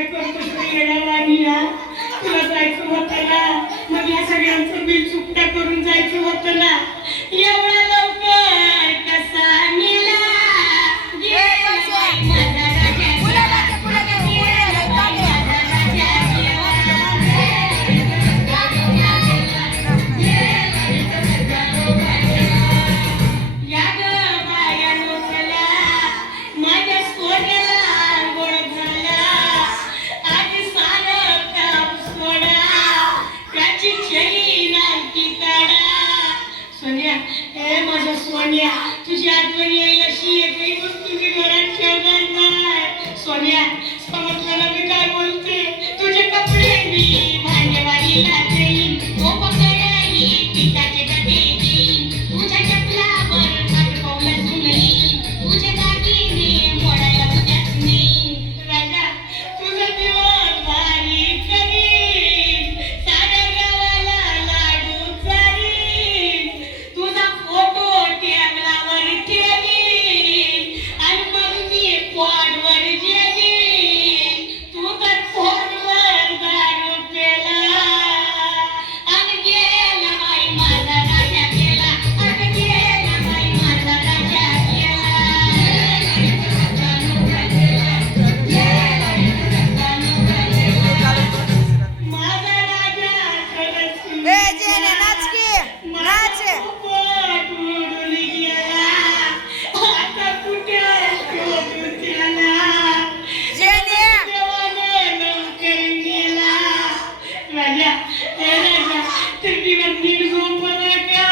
काय करतो येणार आणि या तुला जायचं होतं ना मग या सगळ्यांचं बिल चुकता करून जायचं होतं ना एवढा लवकर कसा मेला सोनिया तुझी आठवण येईल अशी एकही वस्तू मी घरात ठेवणार नाही सोनिया समजलं ना मी काय बोलते तुझे कपडे मी भांडेवालीला देईन तो पकडाई पिठाचे डबे देईन तुझ्या चपलावर पाठवलं सुनेईन तुझे दागिने मोडायला उद्याच नेईन राजा तुझा दिवस भारी करीन साऱ्या गावाला लाडू चारीन तुझा फोटो टेबलावर ठेवीन आणि मग मी पॉडवर जेवीन तू तर फोनवर दारू पेला आणि गेला बाई माझा राजा गेला आणि गेला बाई माझा राजा माझा राजा खरंच नाच की नाच पोट उडून गेला आता कुठे शोधू त्याला जेने देवानं लवकर नेला राजा राजा तर दिवस नीट झोप बरं का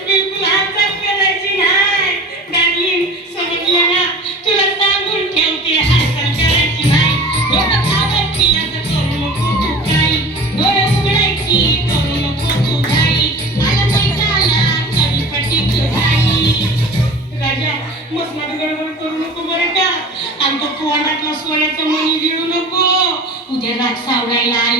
बिलकुल हालचाल करायची नाही डार्लिंग समजलं ना तुला सांगून ठेवते हालचाल करायची नाही डोकं खावत पिल्याचं करू नको तू काही डोळे उघडायची करू नको तू घाई आला पैसाला कधीपटीच घाई राजा मसनात गडबड करू नको बरं का आणि तो तोंडातला सोन्याचा मणी गिळू नको उद्या राग सावरायला आली